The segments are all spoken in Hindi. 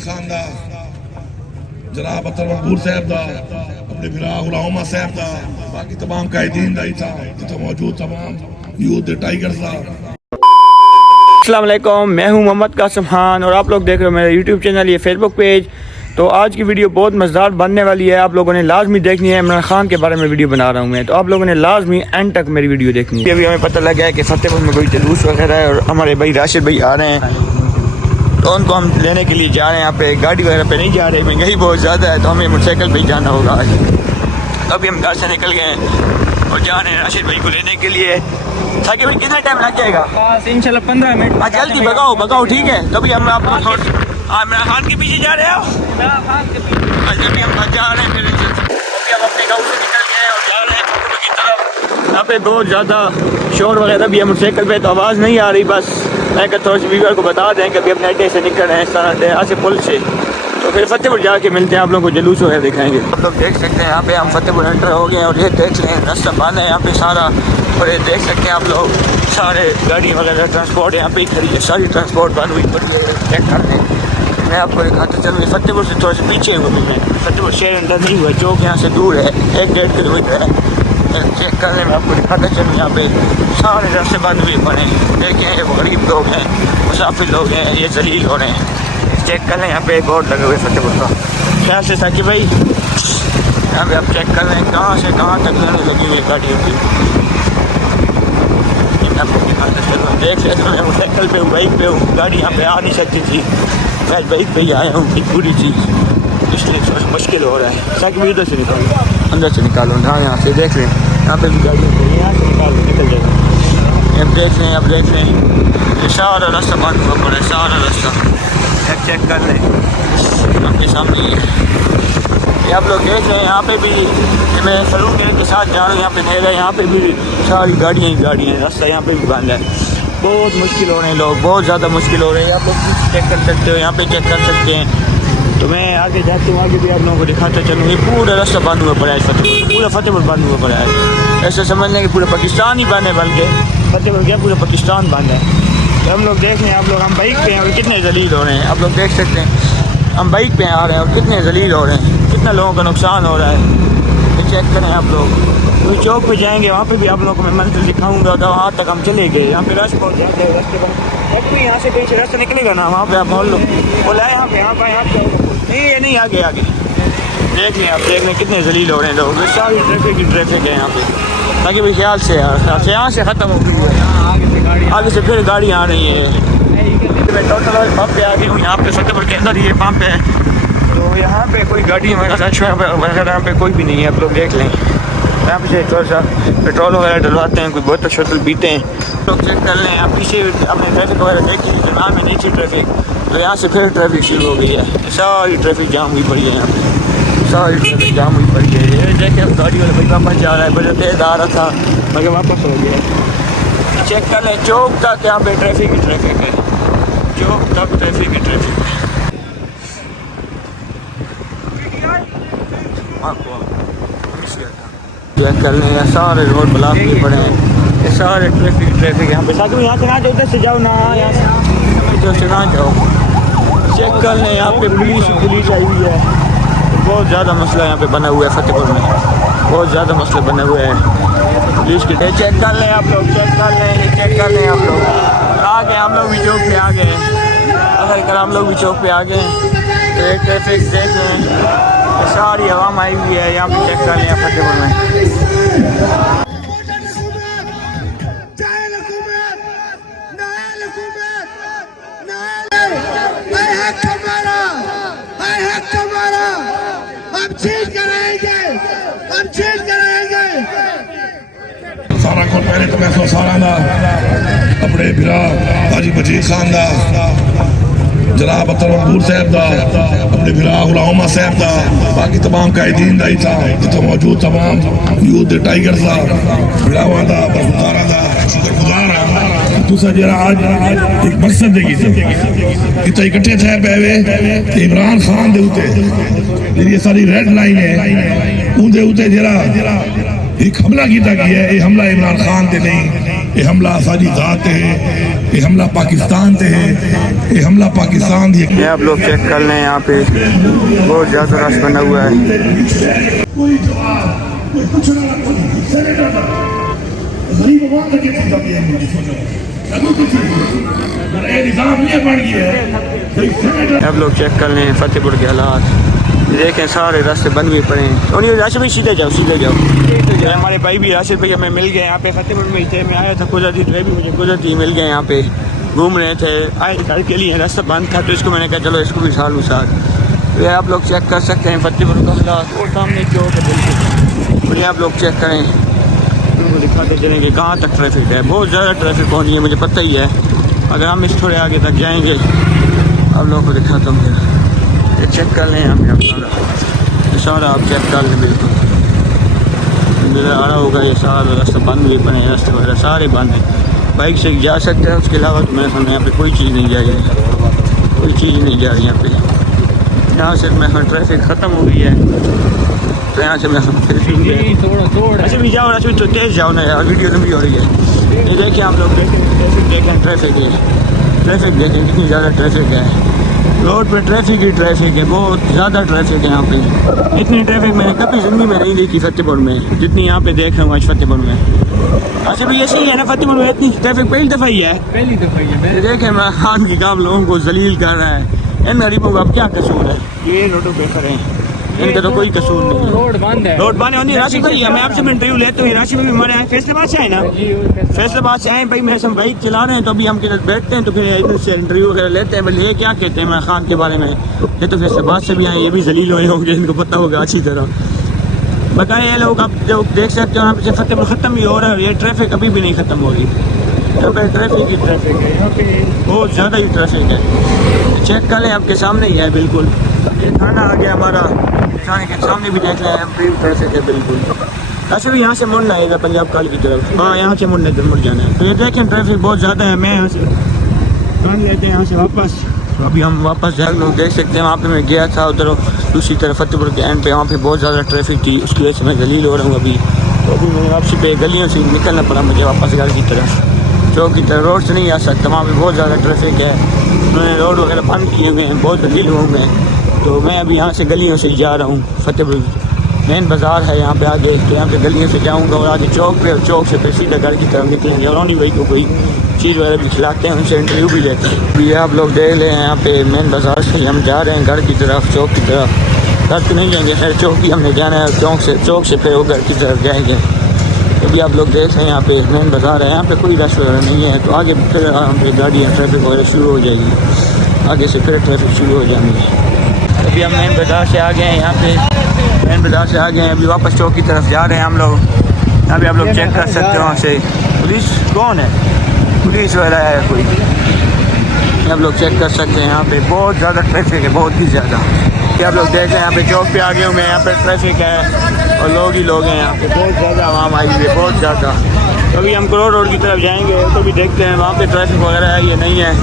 खान दा जनाब अतर मकबूल साहब दा अपने बिरा गुलाम साहब दा बाकी तमाम कायदीन दा ही था जिथे मौजूद तमाम यूथ दे टाइगर्स दा। अस्सलाम वालेकुम, मैं हूं मोहम्मद कासिम खान और आप लोग देख रहे हो मेरा यूट्यूब चैनल, ये फेसबुक पेज। तो आज की वीडियो बहुत मज़ेदार बनने वाली है, आप लोगों ने लाजमी देखनी है। इमरान खान के बारे में वीडियो बना रहा हूं मैं, तो आप लोगों ने लाजमी एंड तक मेरी वीडियो देखनी है। अभी हमें पता लगा है कि फतेहपुर में कोई जुलूस वगैरह है और हमारे भाई राशिद भाई आ रहे हैं, तो उनको हम लेने के लिए जा रहे हैं। यहाँ पे गाड़ी वगैरह पे नहीं जा रहे, महंगाई बहुत ज़्यादा है, तो हमें मोटरसाइकिल पे ही जाना होगा आज। तो अभी हम घर से निकल गए हैं और जा रहे हैं राशिद भाई को लेने के लिए। ताकि भाई कितना टाइम लग जाएगा? इंशाल्लाह 15 मिनट। जल्दी भगाओ ठीक है। तो अभी हम आपको इमरान खान के पीछे जा रहे हो। अभी हम जा रहे हैं, फिर अभी हम अपने गाँव से निकल गए और जा रहे हैं फतेहपुर की तरफ। यहाँ पे बहुत ज़्यादा शोर वगैरह भी है मोटरसाइकिल पे, तो आवाज़ नहीं आ रही। बस मैं थोड़ी सी व्यूअर को बता दें कि अभी अपने अड्डे से निकल रहे हैं, इस तरह यहाँ से पुल से। तो फिर फतेहपुर जाके मिलते हैं, आप लोगों को जुलूस वगैरह दिखाएंगे। आप लोग देख सकते हैं यहाँ पे हम फतेहपुर एंटर हो गए हैं और ये देख लें रास्ता बंद है यहाँ पे सारा। और ये देख सकते हैं आप लोग सारे गाड़ी वगैरह ट्रांसपोर्ट यहाँ पे ही खड़ी है, सारी ट्रांसपोर्ट बंद हुई पड़ी है। चेक कर लें, मैं आपको दिखाता चलूँ। फतेहपुर से थोड़ा सा पीछे हुआ मैं, फतेहपुर शहर अंदर नहीं हुआ, चौक यहाँ से दूर है, 1-1.5 किलोमीटर है। चेक कर लें, मैं आपको दिखाता चलूँ। यहाँ पे सारे रास्ते बंद हुए पड़े हैं। देखिए ये गरीब लोग हैं, मुसाफिर लोग हैं, ये जलील हो रहे हैं। चेक कर लें, यहाँ पे एक बोर्ड लगे हुए फतेहपुर का। ख्याल से साकिब भाई यहाँ पे आप चेक कर लें कहाँ से कहाँ तक लेने लगी हुई गाड़ियों की। आपको दिखाते चलो, देख लेते मैं मोटरसाइकिल पे हूँ, बाइक पे हूँ, गाड़ी यहाँ पे आ नहीं सकती थी। मैं बाइक पे ही आया हूँ, एक पूरी चीज़, इसलिए थोड़ा मुश्किल हो रहा है। साकिब इधर से निकालो, अंदर से निकालो। हाँ यहाँ से देख लें, यहाँ पे भी गाड़ियों को यहाँ से निकल जाएगा। अब देख लें, अब देख लें, ये सारा रास्ता बंद हुआ पड़ा है, सारा रास्ता। चेक कर लें आपके सामने ये आप लोग देख रहे हैं। यहाँ पे भी मैं सलून के साथ जा रहा हूँ, यहाँ पे नहीं रहा, यहाँ पे भी सारी गाड़ियाँ ही गाड़ियाँ हैं, रास्ता यहाँ पे भी बंद है। बहुत मुश्किल हो रहे हैं लोग, बहुत ज़्यादा मुश्किल हो रहे हैं। आप लोग चेक कर सकते हो, यहाँ पे चेक कर सकते हैं। तो मैं आगे जाते हूँ, आगे भी आप लोगों को दिखाता चलूँ। ये पूरा रास्ता बंद हुआ पड़ा है, फतेहपुर पूरा फतेहपुर बंद हुआ पड़ा है। ऐसा समझ लें कि पूरा पाकिस्तान ही बंद है, बल्कि फतेहपुर क्या पूरा पाकिस्तान बंद है। तो हम लोग देख रहे हैं, आप लोग हम बाइक पे हैं और कितने जलील हो रहे हैं। आप लोग देख सकते हैं हम बाइक पे आ रहे हैं और कितने जलील हो रहे हैं, कितना लोगों का नुकसान हो रहा है। ये चेक करें आप लोग। तो चौक पे जाएंगे, वहाँ पे भी आप लोगों को मैं मंजिल दिखाऊंगा। तो वहाँ तक हम चले गए, यहाँ पे रश पहुँच जाते हैं रास्ते पर। अब भी यहाँ से पीछे रास्ता निकलेगा ना, वहाँ पे आप बोल लो बोला है यहाँ पे नहीं, ये नहीं आगे देख लें आप, देख लें कितने जलील हो रहे हैं लोग। सारी ट्रैफिक है यहाँ पे। ताकि भी ख्याल से यहाँ से ख़त्म हो गई है, आगे से फिर गाड़ी आ रही है। मैं टोटल पंप पे आ गई हूँ, यहाँ पे फतेहपुर के अंदर ये पंप है। तो यहाँ पे कोई गाड़ी वगैरह यहाँ पे कोई भी नहीं है। आप लोग देख लें, यहाँ पे थोड़ा सा पेट्रोल वगैरह डलवाते हैं, कोई बोतल शोतल पीते हैं। लोग चेक कर लें, आप पीछे अपने ट्रैफिक वगैरह देख लीजिए, नाम है नीचे ट्रैफिक। तो यहाँ से फिर ट्रैफिक शुरू हो गई है, सारी ट्रैफिक जाम हुई पड़ी है यहाँ पे, सारी ट्रैफिक जाम हुई पड़ी है। ये देखें गाड़ी वाला भाई वापस जा रहा है, बड़े तेज आ रहा था मगर वापस हो गया। चेक कर लें, चौक तक यहाँ पे ट्रैफिक ही ट्रैफिक है, चौक तक ट्रैफिक ही ट्रैफिक है। चेक कर लें, सारे रोड ब्लॉक भी पड़े हैं, ये सारे ट्रैफिक यहाँ पे। साथ में यहाँ से ना जाओ, उधर से जाओ ना, यहाँ से इधर से ना जाओ। चेक कर लें, यहाँ पे पुलिस आई हुई है। बहुत ज़्यादा मसला यहाँ पे बना हुआ है फतेहपुर में, बहुत ज़्यादा मसले बने हुए हैं पुलिस के। चेक कर लें आप लोग, चेक कर लें, चेक कर लें आप लोग। आ गए हम लोग भी चौक पे आ गए, अगर हम लोग भी चौक पे आ गए। तो एक ट्रैफिक देख लें, सारी आवाम आई हुई है यहाँ पे। चेक कर लें फतेहपुर में। सारा को पहले तो मैं सारा दा अपने बिरा हाजी वजीर खान दा जनाब अतर मकबूल साहब दा अपने बिरा गुलाम साहब दा बाकी तमाम कायदीन दा ही था जिथे मौजूद तमाम यूथ दे टाइगर्स दा बिरावां दा बरखुदारा दा शुक्रगुजार हां। तुसा जरा आज एक मकसद देगी इतना इकट्ठे थे पैवे इमरान खान दे उते जी सारी रेड लाइन है उनके उते जरा एक हमला किया गया है। ये हमला इमरान खान ते नहीं, ये हमला सारी ज़ात है, ये हमला पाकिस्तान से है, ये हमला पाकिस्तान की। ये आप लोग चेक कर लें, यहाँ पे बहुत ज़्यादा रश बना हुआ है। कोई जवाब, कोई कुछ ना सेनेटर गरीब आवाम के लिए तब ये निज़ाम ये बन गया है। आप लोग चेक कर लें फतेहपुर के हालात, देखें सारे रास्ते बंद भी पड़े हैं। और ये राशिद भाई सीधे जाओ, सीधे जाओ। ये हमारे भाई भी राशिद भाई हमें मिल गए यहाँ पे फतेहपुर में ही थे। मैं आया था कुदरती, वे भी मुझे कुदरती मिल गए यहाँ पे, घूम रहे थे, आए घर के लिए। रास्ता बंद था तो इसको मैंने कहा चलो इसको भी साल साथ। तो ये आप लोग चेक कर सकते हैं फतेहपुर का हालात। और सामने क्यों बिल्कुल, और ये आप लोग चेक करें, उनको दिखाते चलेंगे कहाँ तक ट्रैफिक है। बहुत ज़्यादा ट्रैफिक पहुँची है, मुझे पता ही है। अगर हम इस थोड़े आगे तक जाएँगे, आप लोगों को दिखाता हूँ। ये चेक कर लें, यहाँ पे अपना सारा आप चेक कर लें। बिल्कुल नज़र आ रहा होगा ये सारा रास्ता बंद भी पड़े, रास्ते वगैरह सारे बंद हैं। बाइक से जा सकते हैं, उसके अलावा तो मेरे सामने यहाँ पे कोई चीज़ नहीं जा रही, कोई चीज़ नहीं जा रही यहाँ पे। यहाँ से मेरे ट्रैफिक ख़त्म हो गई है, तो यहाँ से मैं फिर ऐसे भी जाओ, ऐसे तो तेज़ जाओ ना यार, वीडियो लंबी हो रही है। ये देखें आप लोग, देखें ट्रैफिक है, ट्रैफिक देखें कितनी ज़्यादा ट्रैफिक है। रोड पे ट्रैफिक ही ट्रैफिक है, बहुत ज़्यादा ट्रैफिक है यहाँ पे। इतनी ट्रैफिक मैंने कभी ज़िंदगी में नहीं देखी फतेहपुर में, जितनी यहाँ पे देख रहा हूँ आज फतेहपुर में। अच्छा भी ऐसे ही है ना, फतेहपुर में इतनी ट्रैफिक पहली दफ़ा ही है, पहली दफ़ा ही है। देखें मैं खान की काम लोगों को जलील कर रहा है। इन गरीबों का अब क्या कसूर है, ये रोडों पे खड़े हैं, इनका तो कोई कसूर नहीं है। रोड बंद है, रोड बंद है। राशिद भाई मैं आपसे इंटरव्यू लेते हुए, राशिद भाई हमारे आए फैसलाबाद से आए ना, फैसलाबाद से आए भाई। मेरे हम बाइक चला रहे हैं तो अभी हम किधर बैठते हैं तो फिर इनसे इंटरव्यू वगैरह लेते हैं। बोले ये क्या कहते हैं इमरान खान के बारे में, ये तो फैसलाबाद से भी आए, ये भी जलील हुए होंगे, इनको पता होगा अच्छी तरह। बताएं ये लोग, आप जो देख सकते हो यहाँ पे फतेहपुर ख़त्म भी हो रहा है और ये ट्रैफिक अभी भी नहीं ख़त्म हो रही। यहाँ पे ट्रैफिक ही ट्रैफिक है, यहाँ पे बहुत ज़्यादा ही ट्रैफिक है। चेक कर लें, आपके सामने ही है बिल्कुल। ये थाना आ गया हमारा, थाने के सामने भी देख लें, फ्री ट्रैफिक है बिल्कुल। अच्छा भी यहाँ से मुड़ना है इधर पंजाब काल की तरफ, हाँ यहाँ से मुड़ना इधर मुड़ जाना है। तो ये देखें ट्रैफिक बहुत ज़्यादा है। मैं यहाँ से कान लेते हैं यहाँ से वापस, तो अभी हम वापस जाए। लोग देख सकते हैं वहाँ पे मैं गया था उधर दूसरी तरफ फतेहपुर के एंड पे, वहाँ पे बहुत ज़्यादा ट्रैफिक थी, उसकी वजह से मैं जलील हो रहा हूँ अभी। तो अभी मैंने वापसी पे गलियों से निकलना पड़ा मुझे वापस घर की तरफ, चौक की तरफ। रोड से नहीं आ सकता, वहाँ पे बहुत ज़्यादा ट्रैफिक है, उन्होंने रोड वगैरह बंद किए हुए हैं, बहुत जलील हुए हैं। तो मैं अभी यहाँ से गलियों से जा रहा हूँ, फतेहपुर मेन बाज़ार है यहाँ पे आगे, तो यहाँ पे गलियों से जाऊँगा और आगे चौक पे, और चौक से फिर सीधा घर की तरफ निकलेंगे। और उन्हीं भाई को कोई चीज़ वगैरह भी खिलाते हैं, उनसे इंटरव्यू भी लेते हैं। अभी आप लोग देख लें यहाँ पे मेन बाज़ार से हम जा रहे हैं घर की तरफ, चौक की तरफ। घर तो नहीं जाएंगे, खैर चौक ही हमने जाना है, चौक से फिर वो घर की तरफ जाएंगे। अभी आप लोग देख रहे हैं यहाँ पे मेन बाज़ार है, यहाँ पे कोई रश वगैरह नहीं है। तो आगे फिर गाड़ियाँ ट्रैफिक वगैरह शुरू हो जाएगी, आगे से फिर ट्रैफिक शुरू हो जाएंगी। अभी हम मेन बाज़ार से आ गए हैं, यहाँ पे मेन बाज़ार से आ गए हैं, अभी वापस चौक की तरफ जा रहे हैं हम लोग। यहाँ पे आप लोग चेक कर सकते हो, वहाँ से पुलिस कौन है, पुलिस वगैरह है कोई, आप लोग चेक कर सकते हैं। यहाँ पे बहुत ज़्यादा ट्रैफिक है, बहुत ही ज़्यादा। आप लोग देख रहे हैं यहाँ पे चौक पे आ गए हुए हैं, यहाँ पे ट्रैफिक है और लोग ही लोग हैं यहाँ पे, बहुत ज़्यादा आवाम आई हुई है, बहुत ज़्यादा। तो अभी हम करोड़ रोड की तरफ जाएंगे तो भी देखते हैं वहाँ पे ट्रैफिक वगैरह है ये नहीं है।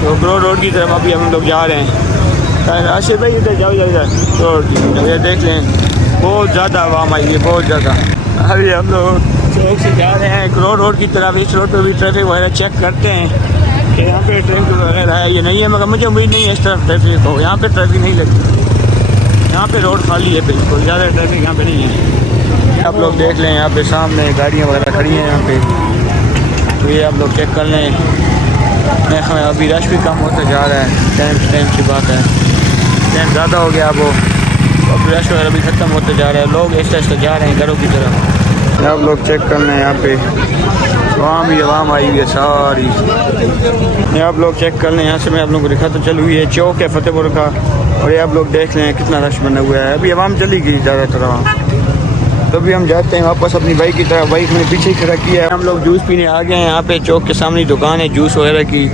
तो करोड़ रोड की तरफ अभी हम लोग जा रहे हैं। राशिद भाई इधर जाओ इधर रोड की तरफ, ये देख लें बहुत ज़्यादा आवाम आई है, बहुत ज़्यादा। अभी हम लोग चौक से जा रहे हैं करोड़ रोड की तरफ। इस रोड पर भी ट्रैफिक वगैरह चेक करते हैं कि यहाँ पे ट्रैफिक वगैरह है ये नहीं है, मगर मुझे उम्मीद नहीं है इस तरफ ट्रैफिक हो। यहाँ पे ट्रैफिक नहीं लगती, यहाँ पे रोड खाली है बिल्कुल, ज़्यादा ट्रैफिक यहाँ पे नहीं है। आप लोग देख लें यहाँ पे सामने गाड़ियाँ वगैरह खड़ी हैं यहाँ पे, तो ये आप लोग चेक कर लें। अभी रश भी कम होता जा रहा है, टाइम की बात है, टाइम ज़्यादा हो गया वो, अब रश वगैरह भी ख़त्म होते जा रहा है, लोग ऐसे जा रहे हैं घरों की तरफ। आप लोग चेक कर लें यहाँ पे वहाँ भी आवाम आई हुई है सारी, ये आप लोग चेक कर लें। यहाँ से मैं आप लोगों को दिखाता चलूँ, ये चौक है फतेहपुर का, और ये आप लोग देख लें कितना रश बना हुआ है। अभी आवाम चली गई ज़्यादातर वहाँ, तो अभी हम जाते हैं वापस अपनी बाइक की तरफ। बाइक मैंने पीछे खड़ा किया है। हम लोग जूस पीने आ गए हैं, यहाँ पे चौक के सामने दुकान है जूस वगैरह की,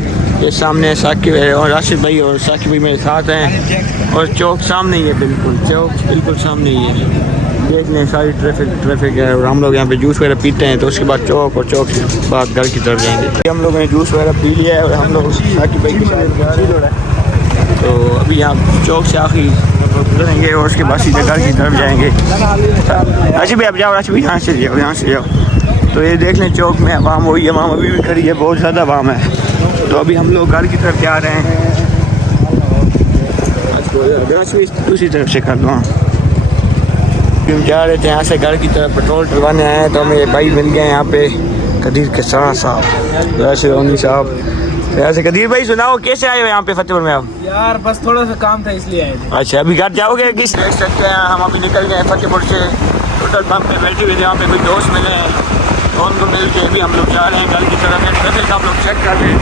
ये सामने साकिब है और राशिद भाई और साकिब भाई मेरे साथ हैं, और चौक सामने ही है बिल्कुल, चौक बिल्कुल सामने ही है। देख लें सारी ट्रैफिक है, और हम लोग यहाँ पे जूस वगैरह पीते हैं, तो उसके बाद चौक, और चौक के बाद घर की तरफ जाएंगे। हम लोगों ने जूस वगैरह पी लिया है और हम लोग साकिब भाई के साथ, तो अभी यहाँ चौक से आखिरी गुजरेंगे और उसके बाद सीधे घर की तरफ जाएंगे। राशिद भाई आप जाओ, राशिद भाई यहाँ से जाओ, यहाँ से जाओ। तो ये देख लें चौक में आवाम हुई, आवाम अभी भी खड़ी है, बहुत ज़्यादा आवाम है। तो अभी हम लोग घर की तरफ जा रहे हैं। दूसरी तरफ से कर लो। हम जा रहे थे यहाँ से घर की तरफ, पेट्रोल डलवाने आए हैं तो हमें ये भाई मिल गए यहाँ पे, कदीर के साहब, वैसे रोनी साहब। वैसे कदीर भाई सुनाओ, कैसे आए हो यहाँ पे फतेहपुर में आप? यार बस थोड़ा सा काम था इसलिए आए थे। अच्छा, अभी घर जाओगे? किस देख सकते हैं हम अभी निकल गए फतेहपुर से, पेट्रोल पंप पे बैठे हुए थे, यहाँ पे कोई दोस्त मिले हैं तो उनको मिल के अभी हम लोग जा रहे हैं घर की तरफ। ट्रैफिक आप लोग चेक कर रहे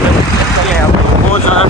हैं, बहुत ज़्यादा